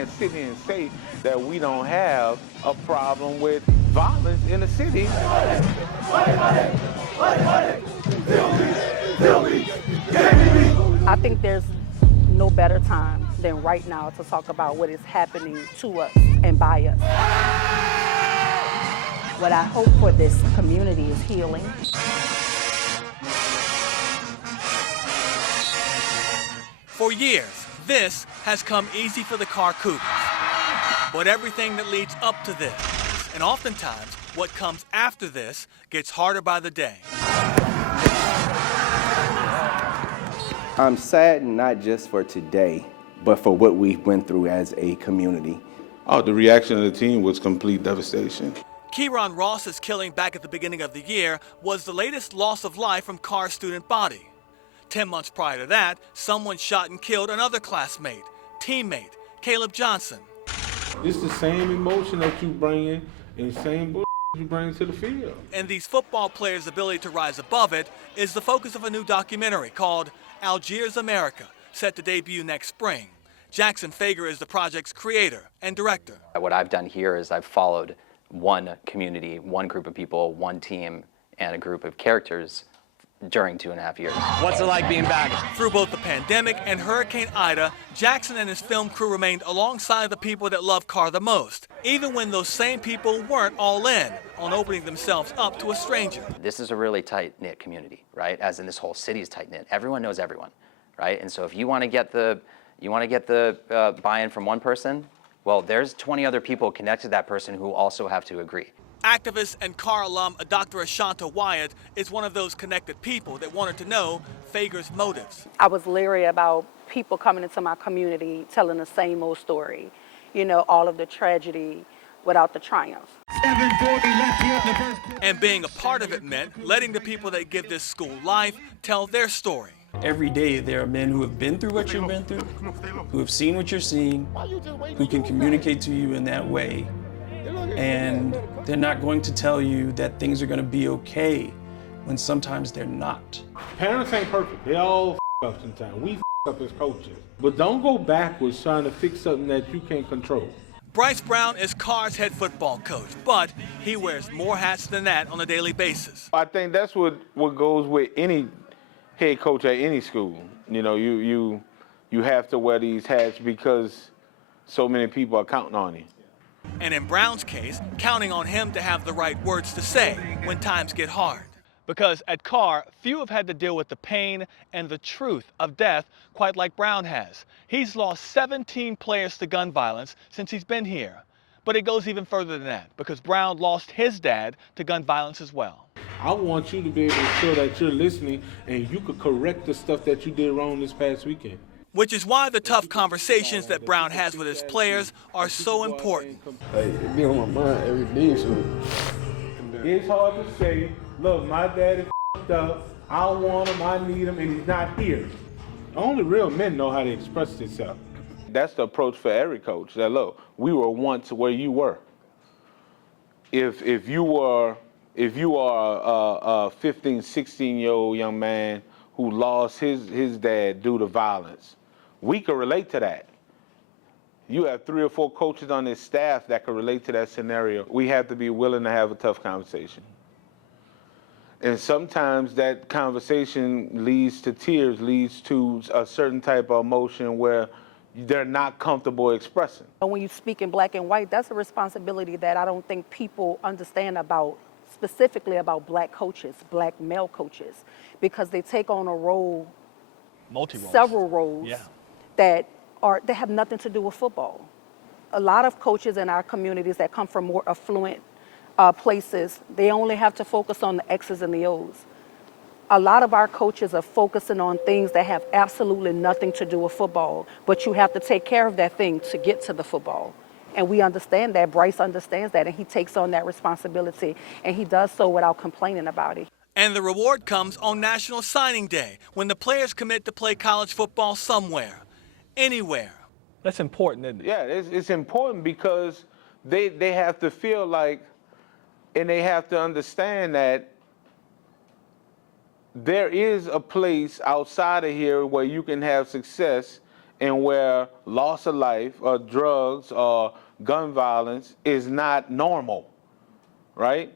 can't sit here and say that we don't have a problem with violence in the city. I think there's no better time than right now to talk about what is happening to us and by us. What I hope for this community is healing. For years, this has come easy for the Carr Cougars. But everything that leads up to this, and oftentimes what comes after this, gets harder by the day. I'm saddened not just for today, but for what we've went through as a community. Oh, the reaction of the team was complete devastation. Kieron Ross's killing back at the beginning of the year was the latest loss of life from Carr's student body. 10 months prior to that, someone shot and killed another classmate, teammate, Caleb Johnson. It's the same emotion that you bring in and the same bullshit you bring to the field. And these football players' ability to rise above it is the focus of a new documentary called Algiers America, set to debut next spring. Jackson Fager is the project's creator and director. What I've done here is I've followed one community, one group of people, one team, and a group of characters during 2.5 years. What's it like being back? Through both the pandemic and Hurricane Ida, Jackson and his film crew remained alongside the people that love Carr the most, even when those same people weren't all in on opening themselves up to a stranger. This is a really tight-knit community, right? As in this whole city is tight-knit. Everyone knows everyone, right? And so if you want to get the buy-in from one person, well, there's 20 other people connected to that person who also have to agree. Activist and Carr alum Dr. Ashanta Wyatt is one of those connected people that wanted to know Fager's motives. I was leery about people coming into my community telling the same old story. You know, all of the tragedy without the triumph. And being a part of it meant letting the people that give this school life tell their story. Every day there are men who have been through what you've been through, who have seen what you're seeing, who can communicate to you in that way. And they're not going to tell you that things are going to be okay when sometimes they're not. Parents ain't perfect. They all up sometimes. We up as coaches. But don't go backwards trying to fix something that you can't control. Bryce Brown is Carr's head football coach, but he wears more hats than that on a daily basis. I think that's what goes with any head coach at any school. You know, you have to wear these hats because so many people are counting on you. And in Brown's case, counting on him to have the right words to say when times get hard. Because at Carr, few have had to deal with the pain and the truth of death quite like Brown has. He's lost 17 players to gun violence since he's been here. But it goes even further than that, because Brown lost his dad to gun violence as well. I want you to be able to show that you're listening and you could correct the stuff that you did wrong this past weekend. Which is why the tough conversations that Brown has with his players are so important. Like, it be on my mind every day, so. It's hard to say, look, my dad is f***ed up, I want him, I need him, and he's not here. Only real men know how to express themselves. That's the approach for every coach, that look, we were once where you were. If you are a 15, 16-year-old young man who lost his dad due to violence, we could relate to that. You have 3 or 4 coaches on this staff that could relate to that scenario. We have to be willing to have a tough conversation. And sometimes that conversation leads to tears, leads to a certain type of emotion where they're not comfortable expressing. When you speak in black and white, that's a responsibility that I don't think people understand about, specifically about black coaches, black male coaches, because they take on a role, several roles, that have nothing to do with football. A lot of coaches in our communities that come from more affluent places, they only have to focus on the X's and the O's. A lot of our coaches are focusing on things that have absolutely nothing to do with football, but you have to take care of that thing to get to the football. And we understand that. Bryce understands that, and he takes on that responsibility, and he does so without complaining about it. And the reward comes on National Signing Day, when the players commit to play college football somewhere, anywhere. That's important, isn't it? Yeah, it's important because they have to feel like, and they have to understand that there is a place outside of here where you can have success and where loss of life or drugs or gun violence is not normal, right?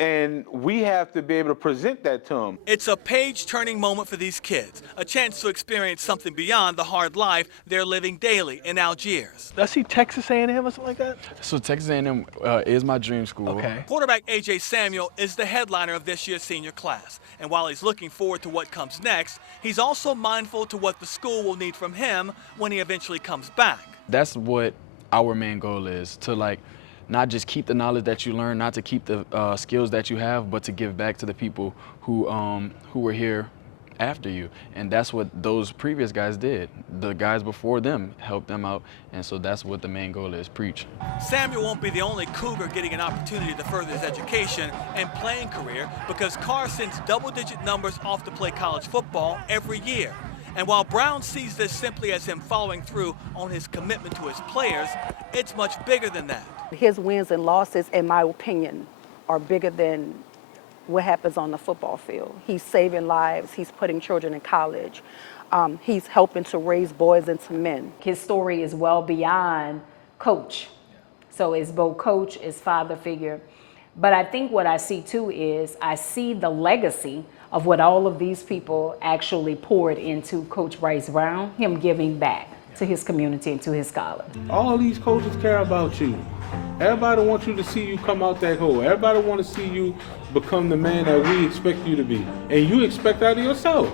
And we have to be able to present that to them. It's a page-turning moment for these kids, a chance to experience something beyond the hard life they're living daily in Algiers. Does he Texas A&M or something like that? So Texas A&M is my dream school. Okay. Quarterback A.J. Samuel is the headliner of this year's senior class. And while he's looking forward to what comes next, he's also mindful to what the school will need from him when he eventually comes back. That's what our main goal is, to not just keep the knowledge that you learn, not to keep the skills that you have, but to give back to the people who were here after you. And that's what those previous guys did. The guys before them helped them out, and so that's what the main goal is, preach. Samuel won't be the only Cougar getting an opportunity to further his education and playing career, because Carr sends double-digit numbers off to play college football every year. And while Brown sees this simply as him following through on his commitment to his players, it's much bigger than that. His wins and losses, in my opinion, are bigger than what happens on the football field. He's saving lives. He's putting children in college. He's helping to raise boys into men. His story is well beyond coach. So it's both coach, it's father figure. But I think what I see too is I see the legacy of what all of these people actually poured into Coach Bryce Brown, him giving back to his community and to his scholars. All these coaches care about you. Everybody wants you to see you come out that hole. Everybody want to see you become the man that we expect you to be. And you expect out of yourself.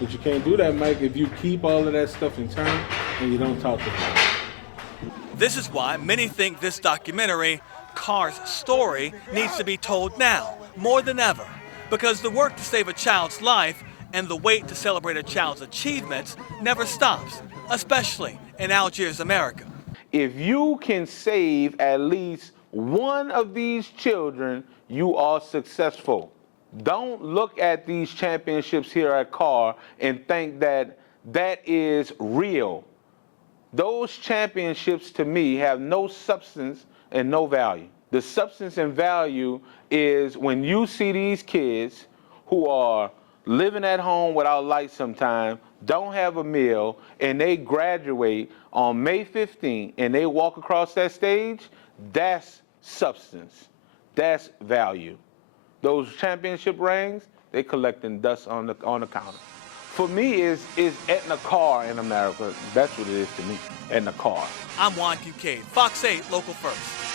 But you can't do that, Mike, if you keep all of that stuff in turn and you don't talk about it. This is why many think this documentary, Carr's story, needs to be told now, more than ever. Because the work to save a child's life and the wait to celebrate a child's achievements never stops, especially in Algiers, America. If you can save at least one of these children, you are successful. Don't look at these championships here at Carr and think that that is real. Those championships, to me, have no substance and no value. The substance and value is when you see these kids who are living at home without lights sometimes, don't have a meal, and they graduate on May 15th and they walk across that stage, that's substance. That's value. Those championship rings, they collecting dust on the counter. For me, is Etna Carr in America. That's what it is to me, Etna Carr. I'm Juan Kincaid, Fox 8 Local First.